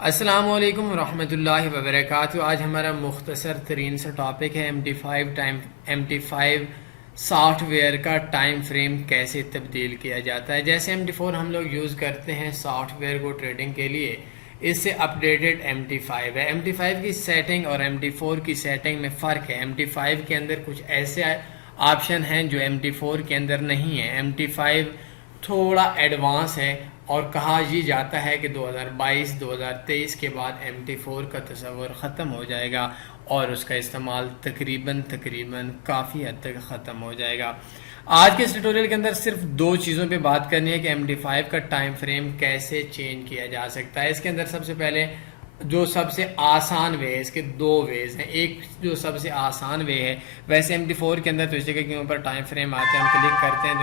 السلام علیکم ورحمۃ اللہ وبرکاتہ۔ آج ہمارا مختصر ترین سا ٹاپک ہے MT5 سافٹ ویئر کا ٹائم فریم کیسے تبدیل کیا جاتا ہے۔ جیسے MT4 ہم لوگ یوز کرتے ہیں سافٹ ویئر کو ٹریڈنگ کے لیے، اس سے اپڈیٹڈ MT5 ہے۔ MT5 کی سیٹنگ اور MT4 کی سیٹنگ میں فرق ہے۔ MT5 کے اندر کچھ ایسے آپشن ہیں جو MT4 کے اندر نہیں ہے۔ MT5 تھوڑا ایڈوانس ہے اور کہا یہ جاتا ہے کہ 2022-2023 کے بعد MT4 کا تصور ختم ہو جائے گا اور اس کا استعمال تقریباً کافی حد تک ختم ہو جائے گا۔ آج کے اس ٹیوٹوریل کے اندر صرف دو چیزوں پہ بات کرنی ہے کہ MT5 کا ٹائم فریم کیسے چینج کیا جا سکتا ہے۔ اس کے اندر سب سے پہلے جو سب سے آسان وے ہے، اس کے دو ویز ہیں۔ ایک جو سب سے آسان وے ہے، ویسے MT4 کے اندر تو اس جگہ کے اوپر ٹائم فریم آتا ہے، ہم کلک کرتے ہیں تو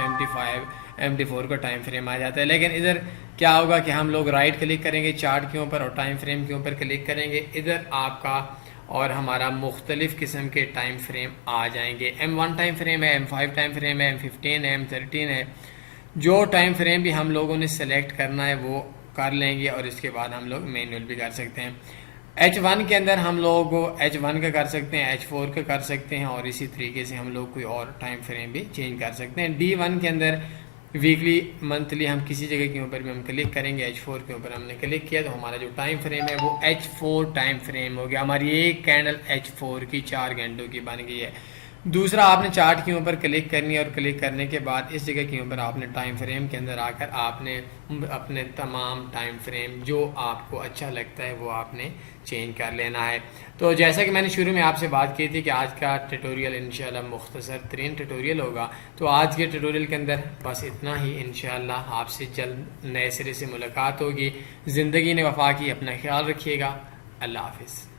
MT4 کا ٹائم فریم آ جاتا ہے۔ لیکن ادھر کیا ہوگا کہ ہم لوگ رائٹ کلک کریں گے چارٹ کے اوپر اور ٹائم فریم کے اوپر کلک کریں گے، ادھر آپ کا اور ہمارا مختلف قسم کے ٹائم فریم آ جائیں گے۔ M1 ٹائم فریم ہے، M5 ٹائم فریم ہے، M15 ہے، M13 ہے۔ جو ٹائم فریم بھی ہم لوگوں نے سلیکٹ کرنا ہے وہ کر لیں گے اور اس کے بعد ہم لوگ مینول بھی کر سکتے ہیں۔ H1 کے اندر ہم لوگ H1 کا کر سکتے ہیں، H4 کا کر سکتے ہیں اور اسی طریقے سے ہم لوگ کوئی اور ٹائم فریم بھی چینج کر سکتے ہیں۔ D1 کے اندر ویکلی منتھلی ہم کسی جگہ کے اوپر بھی ہم کلک کریں گے، H4 کے اوپر ہم نے کلک کیا تو ہمارا جو ٹائم فریم ہے وہ H4 ٹائم فریم ہو گیا۔ ہماری ایک کینڈل H4 کی 4 گھنٹوں کی بن گئی ہے۔ دوسرا آپ نے چارٹ کے اوپر کلک کرنی ہے اور کلک کرنے کے بعد اس جگہ کے اوپر آپ نے ٹائم فریم کے اندر آ کر آپ نے اپنے تمام ٹائم فریم جو آپ کو اچھا لگتا ہے وہ آپ نے چینج کر لینا ہے۔ تو جیسا کہ میں نے شروع میں آپ سے بات کی تھی کہ آج کا ٹیوٹوریل انشاءاللہ مختصر ترین ٹیوٹوریل ہوگا، تو آج کے ٹیوٹوریل کے اندر بس اتنا ہی۔ انشاءاللہ آپ سے جلد نئے سرے سے ملاقات ہوگی۔ زندگی نے وفا کی، اپنا خیال رکھیے گا۔ اللہ حافظ۔